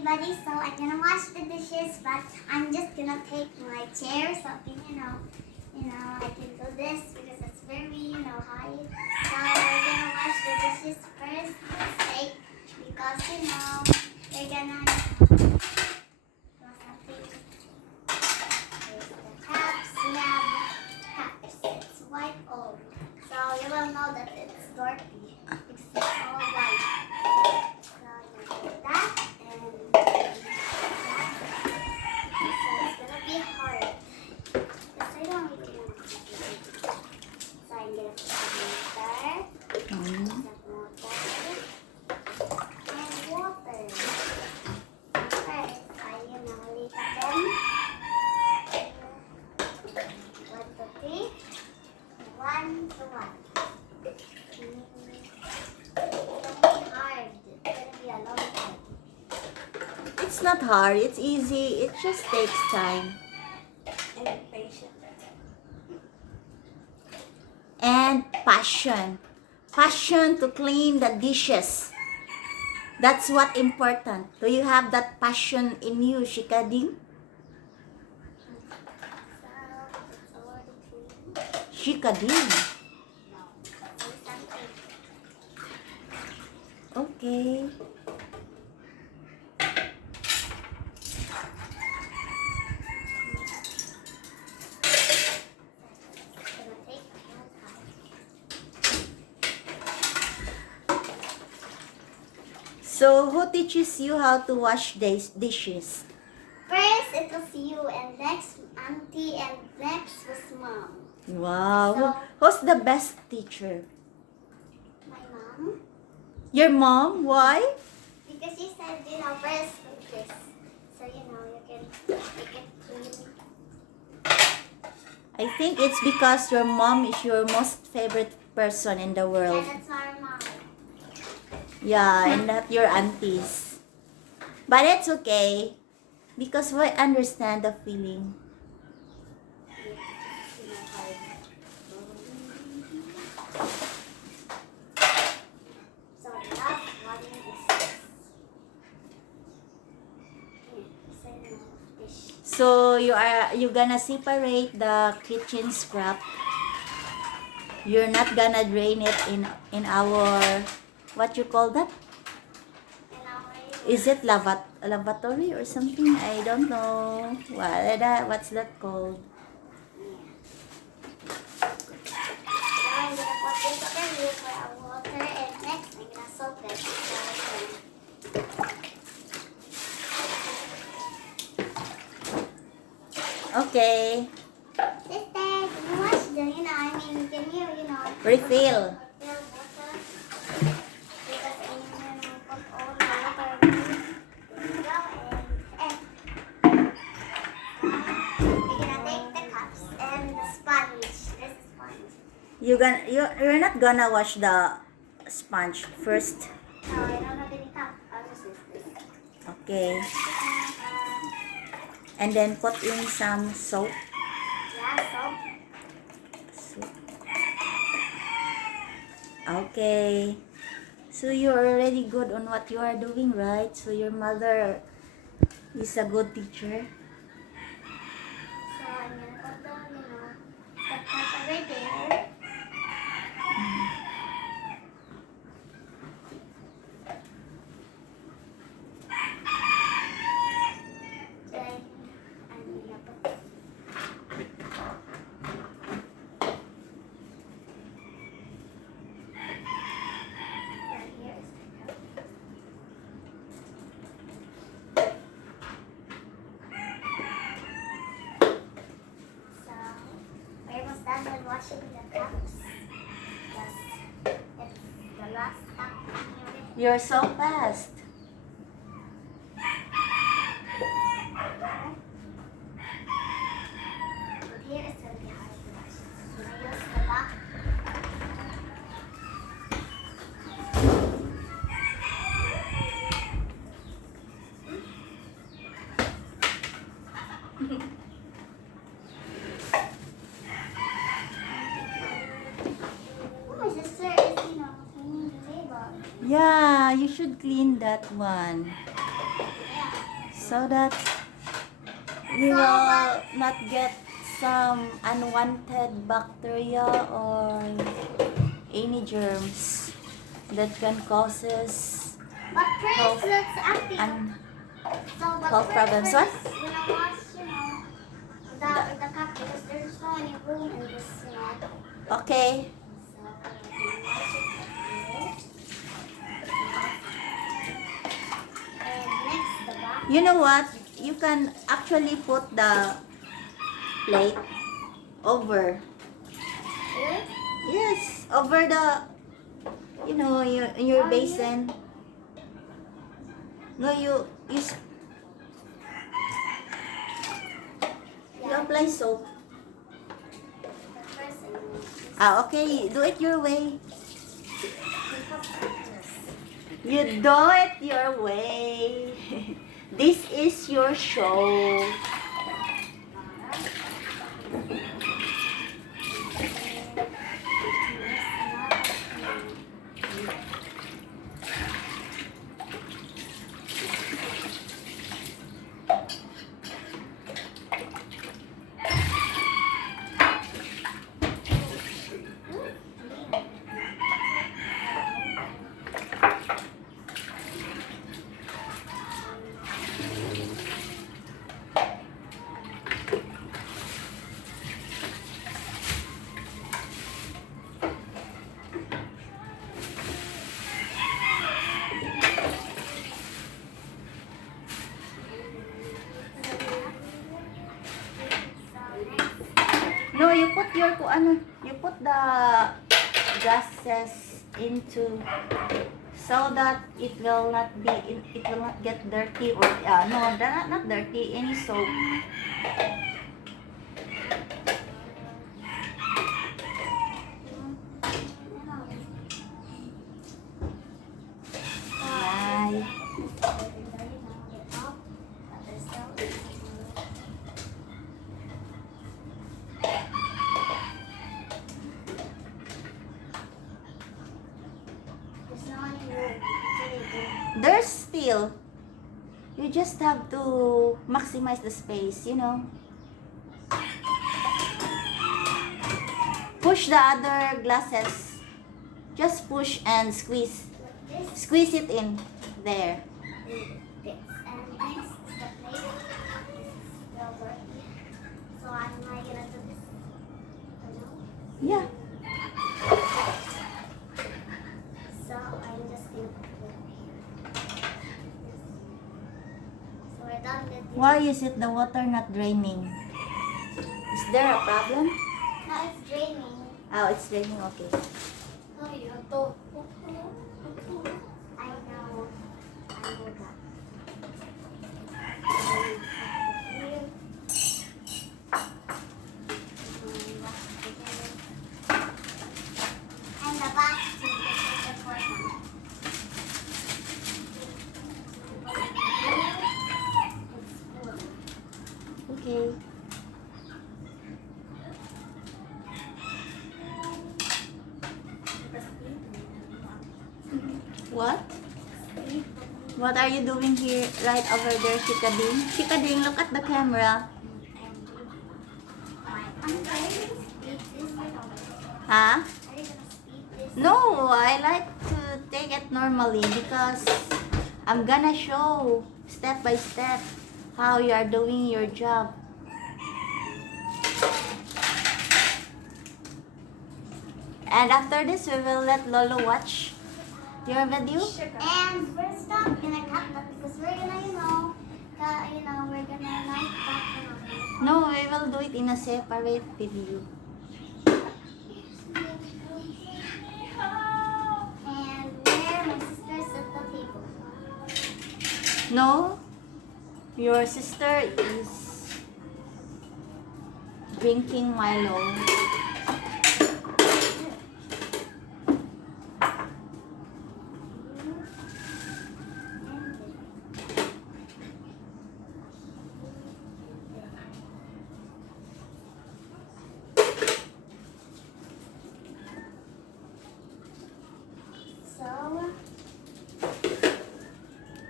everybody, so I'm gonna wash the dishes, but I'm just gonna take my chair so I can do this because it's very, high. So we're gonna wash the dishes first, mistake, because we're gonna do something. There's the taps, we have taps, it's white old. So you will know that it's dirty because it's all white. So you do that and that. So it's gonna be hard because I don't really want to do it. So I'm gonna put some water and first, I lick them. 1, 2, 3. 1 to 1. It's gonna be hard. It's gonna be a long time. It's not hard. It's easy. It just takes time. And patient. And passion. Passion to clean the dishes. That's what important. Do you have that passion in you, Shikading? So it's already clean. Shikading. No. Say something. Okay. It's gonna take a long time. So, who teaches you how to wash these dishes? First it was you, and next auntie, and next was mom. Wow. So- Who's the best teacher? My mom. Your mom? Why? Because she said, first do this. So, you can make it clean. I think it's because your mom is your most favorite person in the And world. that's our mom. Yeah, and not your aunties. But it's okay. Because we understand the feeling. So, the last one is this. Say no dish. So you gonna separate the kitchen scrap. You're not gonna drain it in our what you call that? And our Is it lavatory or something? I don't know. What's that called? Now I'm gonna put this over here for our water, and next I'm gonna soak it. Okay. Sister, can you wash the, can you, Refill. fill water? Because put all the water in. There you go, and we're gonna take the cups and the sponge. This is sponge. You're not gonna wash the sponge first. No, I don't have any cup. I'll just use this. Okay. And then put in some soap. Yeah, Soap. Okay. So you're already good on what you are doing, right? So your mother is a good teacher. So I'm gonna put the cup over there. Then I'm gonna put right here is the cup. So we're almost done with washing the cups. Yes, it's the last cup in here. You're so fast. But here it's gonna be hard to wash. So I use the back. Oh, my sister is, cleaning the table. Yeah, you should clean that one. Yeah. so that we will not get some unwanted bacteria or any germs that can causes But health first, let's active. and So, but health problems. What? When I wash, the cup because there's no any room in this. Okay. So, wash it. And next, the back. You know what? You can actually put the plate over. Here. Yes, over the, your basin. No, you apply soap. The first thing Ah, okay. Do it your way. You do it your way. This is your show. No, you put you put the gases into so that it will not get dirty or no, not dirty, any soap. Bye. There's still, you just have to maximize the space, Push the other glasses. Just push and squeeze. Squeeze it in there. And next, the plate. This is the work. So I'm not gonna do this. Yeah. So I'm just gonna put it here. So we're done with this. Why is it the water not draining? Is there a problem? Now it's draining. Oh, it's draining, okay. I know. I know that. And the back too, this is important. Okay. What? What are you doing here, right over there, Shikading? Shikading, look at the camera. Huh? No, I like to take it normally because I'm gonna show step by step how you are doing your job. And after this, we will let Lolo watch your video. And first up, gonna cut that because we're gonna, we're gonna like that. No, we will do it in a separate video. And where my sister's at the table. No, your sister is drinking Milo.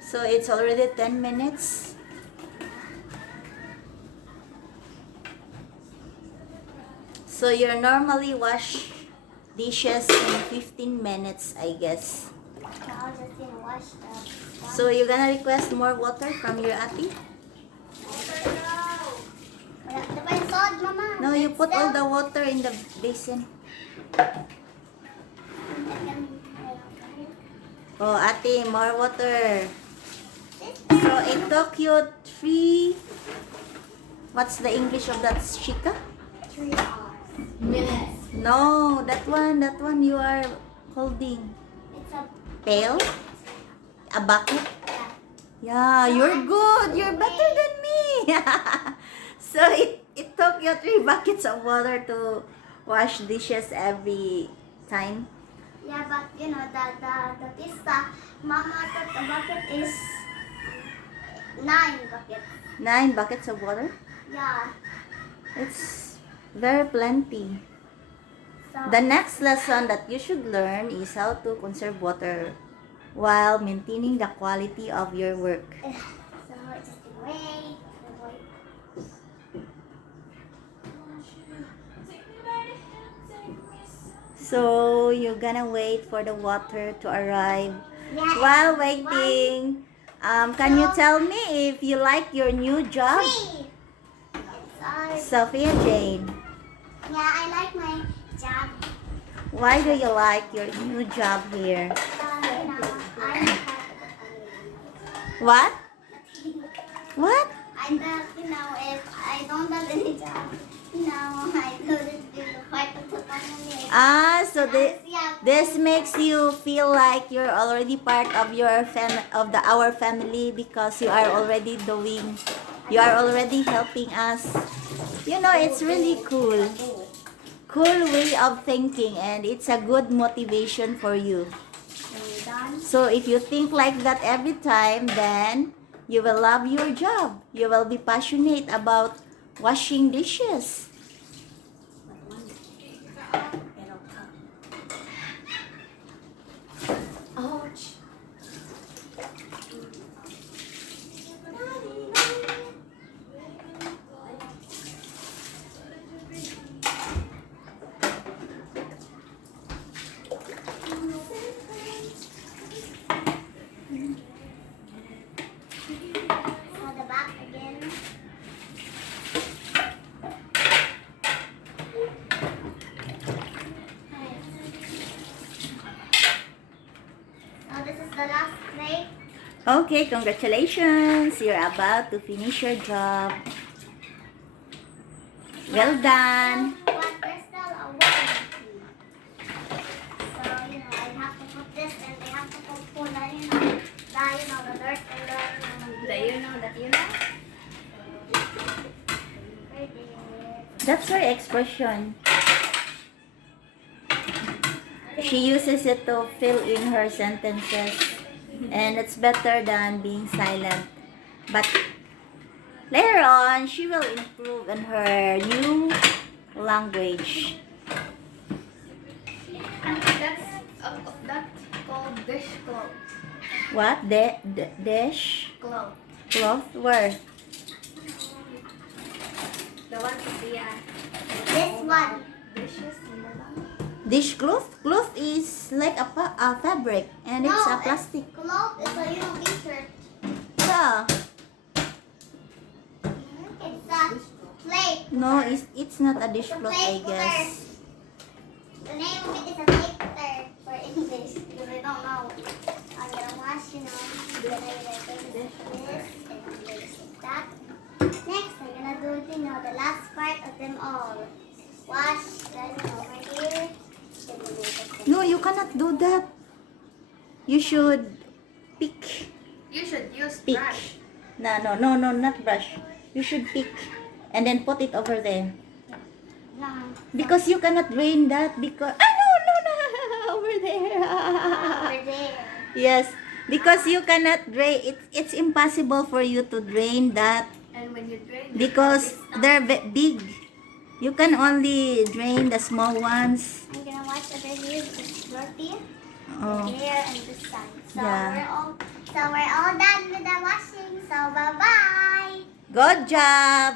So it's already 10 minutes. So you normally wash dishes in 15 minutes, I guess. So I'll just wash the one. So you're gonna request more water from your ate? Wala na ba yung salt, Mama? No, you put all Still? the water in the basin. Oh, ate, more water. So it took you 3. What's the English of that, Shika? 3 hours. Minutes. No, that one you are holding. It's a Pail? A bucket? yeah. Yeah, you're good. You're better than me. So it took you 3 buckets of water to wash dishes every time. Yeah, but you know the pista, Mama thought the bucket is 9 buckets. 9 buckets of water? Yeah. It's very plenty. So The next lesson that you should learn is how to conserve water while maintaining the quality of your work. so just wait. So you're gonna wait for the water to arrive. Yeah. While waiting, can you tell me if you like your new job? 3. It's ours. Sophia Jane, Yeah, I like my job. why do you like your new job here? You know, I'm a part of the family. What? What? I'm the, you know, if I don't have any job, you know, I couldn't be the part of the family. So this makes you feel like you're already part of our family because you are already helping us. You know, it's really cool. Cool way of thinking, and it's a good motivation for you. Done. So if you think like that every time, then you will love your job. You will be passionate about washing dishes. Ouch. So the back again. So this is the last plate. Okay, congratulations. You're about to finish your job. Well done. But there's still a one. So, you know, I have to put this and they have to put the, you know, the dirt and the. Right there. That's her expression. She uses it to fill in her sentences. And it's better than being silent. But later on, she will improve in her new language. That's called dishcloth. What? Dish? Cloth. Cloth? Where? The one with the This one. dishes in the one. Dishcloth? Cloth is like a fabric. And it's a plastic. Cloth is a, you know, t-shirt. Yeah. It's a plate. No, it's not a It's a dishcloth, plate I guess. The name of it is a plate cutter for English. Because I don't know. I'm gonna wash, you know. Then I'm gonna do this and I'm gonna do that. Next, I'm gonna do, you know, the last part of them all. Wash, then over here. Then we do this. No, you cannot do that. You should pick. You should use Pick. brush. No, not brush. You should pick and then put it over there. Lang. Because you cannot drain that because no, over there. Over there. Yes, because you cannot drain it. It's impossible for you to drain that And when you drain it, because they're big. You can only drain the small ones. I'm gonna wash over here because it's dirty. Oh, Here and this side. So Yeah. we're all done with the washing. So bye bye. good job.